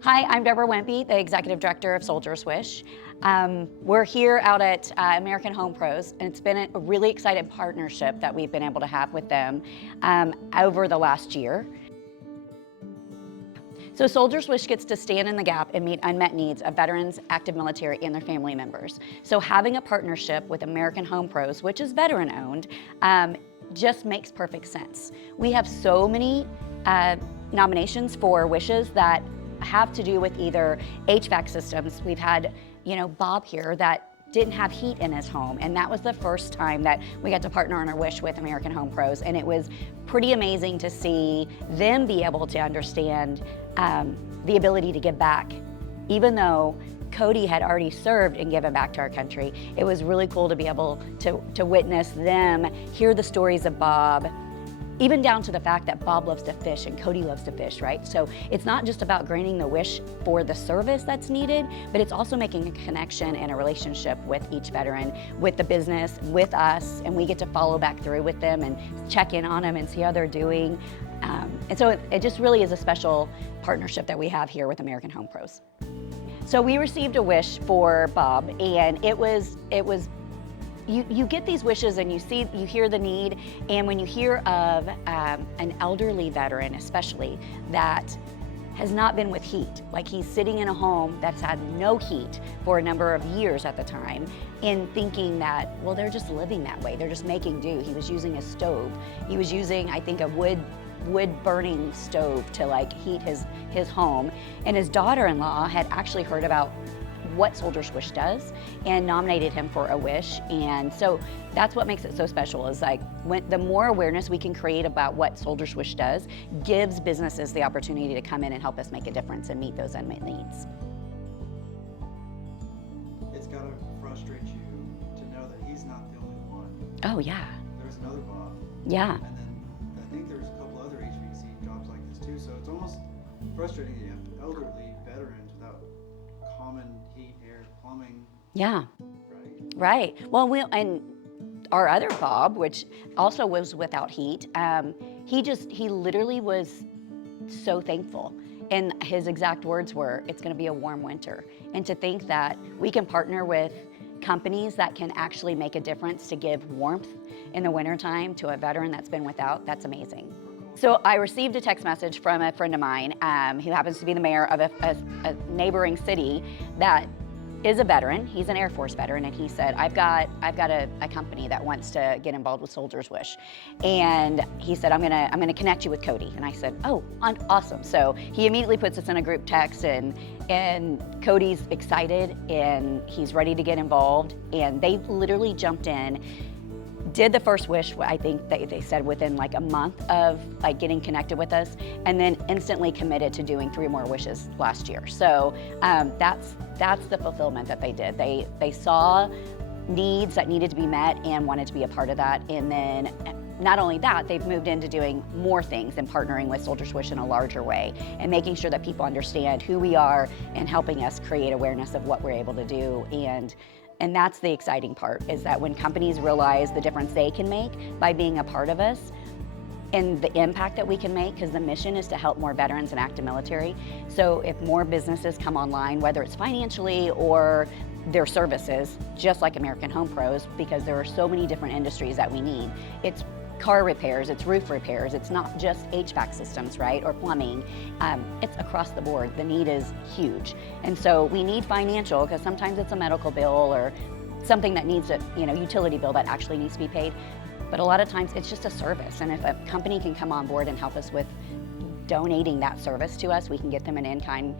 Hi, I'm Debra Wimpee, the Executive Director of Soldier's Wish. We're here out at American Home Pros, and it's been a really exciting partnership that we've been able to have with them over the last year. So Soldier's Wish gets to stand in the gap and meet unmet needs of veterans, active military, and their family members. So having a partnership with American Home Pros, which is veteran-owned, just makes perfect sense. We have so many nominations for wishes that have to do with either HVAC systems. We've had, Bob here that didn't have heat in his home, and that was the first time that we got to partner on our wish with American Home Pros, and it was pretty amazing to see them be able to understand the ability to give back. Even though Cody had already served and given back to our country, it was really cool to be able to witness them, hear the stories of Bob, even down to the fact that Bob loves to fish and Cody loves to fish, right? So it's not just about granting the wish for the service that's needed, but it's also making a connection and a relationship with each veteran, with the business, with us, and we get to follow back through with them and check in on them and see how they're doing. And so it just really is a special partnership that we have here with American Home Pros. So we received a wish for Bob, and it was you get these wishes and you hear the need, and when you hear of an elderly veteran especially that has not been with heat, like he's sitting in a home that's had no heat for a number of years at the time, and thinking that, well, they're just living that way, they're just making do. He was using a stove. He was using, I think, a wood burning stove to heat his home, and his daughter-in-law had actually heard about what Soldier's Wish does and nominated him for a wish. And so that's what makes it so special, is the more awareness we can create about what Soldier's Wish does gives businesses the opportunity to come in and help us make a difference and meet those unmet needs. It's gotta frustrate you to know that he's not the only one. Oh yeah. There's another Bob. Yeah. And then I think there's a couple other HVAC jobs like this too, so it's almost frustrating that you have elderly veterans without common heat, air, plumbing. Yeah. Right? Right. Well, and our other Bob, which also was without heat, he literally was so thankful. And his exact words were, "It's going to be a warm winter." And to think that we can partner with companies that can actually make a difference to give warmth in the wintertime to a veteran that's been without, that's amazing. So I received a text message from a friend of mine who happens to be the mayor of a neighboring city that is a veteran. He's an Air Force veteran, and he said, I've got a company that wants to get involved with Soldier's Wish. And he said, I'm gonna connect you with Cody. And I said, oh, awesome. So he immediately puts us in a group text, and Cody's excited and he's ready to get involved. And they literally jumped in, did the first wish, I think they said within a month of getting connected with us, and then instantly committed to doing 3 more wishes last year. So that's the fulfillment that they did. They saw needs that needed to be met and wanted to be a part of that. And then not only that, they've moved into doing more things and partnering with Soldier's Wish in a larger way and making sure that people understand who we are and helping us create awareness of what we're able to do. And that's the exciting part, is that when companies realize the difference they can make by being a part of us and the impact that we can make, because the mission is to help more veterans and active military. So if more businesses come online, whether it's financially or their services, just like American Home Pros, because there are so many different industries that we need. It's car repairs, it's roof repairs, it's not just HVAC systems, right, or plumbing. It's across the board. The need is huge. And so we need financial, because sometimes it's a medical bill or something that needs a utility bill that actually needs to be paid. But a lot of times it's just a service. And if a company can come on board and help us with donating that service to us, we can get them an in-kind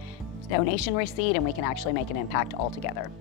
donation receipt and we can actually make an impact altogether.